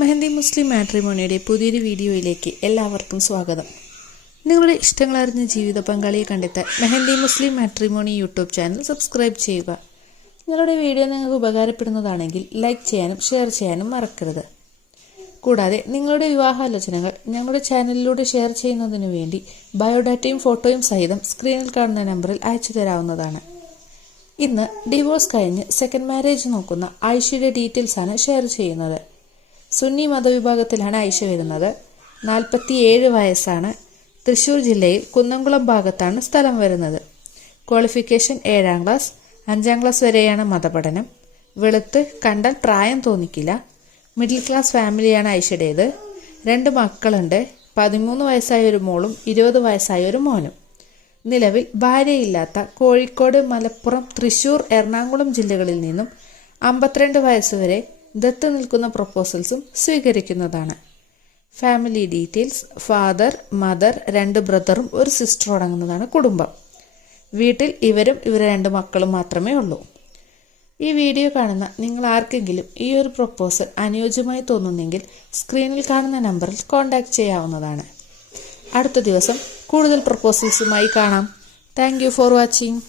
മെഹന്തി മുസ്ലിം മാട്രിമോണിയുടെ പുതിയൊരു വീഡിയോയിലേക്ക് എല്ലാവർക്കും സ്വാഗതം. നിങ്ങളുടെ ഇഷ്ടങ്ങളറിഞ്ഞ ജീവിത പങ്കാളിയെ കണ്ടെത്താൻ മെഹന്തി മുസ്ലിം മാട്രിമോണി യൂട്യൂബ് ചാനൽ സബ്സ്ക്രൈബ് ചെയ്യുക. നിങ്ങളുടെ വീഡിയോ നിങ്ങൾക്ക് ഉപകാരപ്പെടുന്നതാണെങ്കിൽ ലൈക്ക് ചെയ്യാനും ഷെയർ ചെയ്യാനും മറക്കരുത്. കൂടാതെ നിങ്ങളുടെ വിവാഹാലോചനകൾ ഞങ്ങളുടെ ചാനലിലൂടെ ഷെയർ ചെയ്യുന്നതിനു വേണ്ടി ബയോഡാറ്റയും ഫോട്ടോയും സഹിതം സ്ക്രീനിൽ കാണുന്ന നമ്പറിൽ അയച്ചു തരാവുന്നതാണ്. ഇന്ന് ഡിവോഴ്സ് കഴിഞ്ഞ് സെക്കൻഡ് മാരേജ് നോക്കുന്ന ആയിഷയുടെ ഡീറ്റെയിൽസാണ് ഷെയർ ചെയ്യുന്നത്. സുന്നി മതവിഭാഗത്തിലാണ് ആയിഷ വരുന്നത്. 47 വയസ്സാണ്. തൃശ്ശൂർ ജില്ലയിൽ കുന്നംകുളം ഭാഗത്താണ് സ്ഥലം വരുന്നത്. Qualification 7ാം class. 5ാം ക്ലാസ് വരെയാണ് മതപഠനം. വെളുത്ത് കണ്ടാൽ പ്രായം തോന്നിക്കില്ല. മിഡിൽ ക്ലാസ് ഫാമിലിയാണ് ആയിഷയുടേത്. 2 മക്കളുണ്ട്. 13 വയസ്സായ ഒരു മോളും 20 വയസ്സായ ഒരു മോനും. നിലവിൽ ഭാര്യയില്ലാത്ത കോഴിക്കോട്, മലപ്പുറം, തൃശ്ശൂർ, എറണാകുളം ജില്ലകളിൽ നിന്നും 52 വയസ്സുവരെ ദത്ത് നിൽക്കുന്ന പ്രൊപ്പോസൽസും സ്വീകരിക്കുന്നതാണ്. ഫാമിലി ഡീറ്റെയിൽസ്: ഫാദർ, മദർ, 2 ബ്രദറും 1 സിസ്റ്ററും അടങ്ങുന്നതാണ് കുടുംബം. വീട്ടിൽ ഇവരും ഇവരെ 2 മക്കളും മാത്രമേ ഉള്ളൂ. ഈ വീഡിയോ കാണുന്ന നിങ്ങൾ ആർക്കെങ്കിലും ഈ ഒരു പ്രൊപ്പോസൽ അനുയോജ്യമായി തോന്നുന്നെങ്കിൽ സ്ക്രീനിൽ കാണുന്ന നമ്പറിൽ കോൺടാക്ട് ചെയ്യാവുന്നതാണ്. അടുത്ത ദിവസം കൂടുതൽ പ്രൊപ്പോസൽസുമായി കാണാം. Thank you for watching.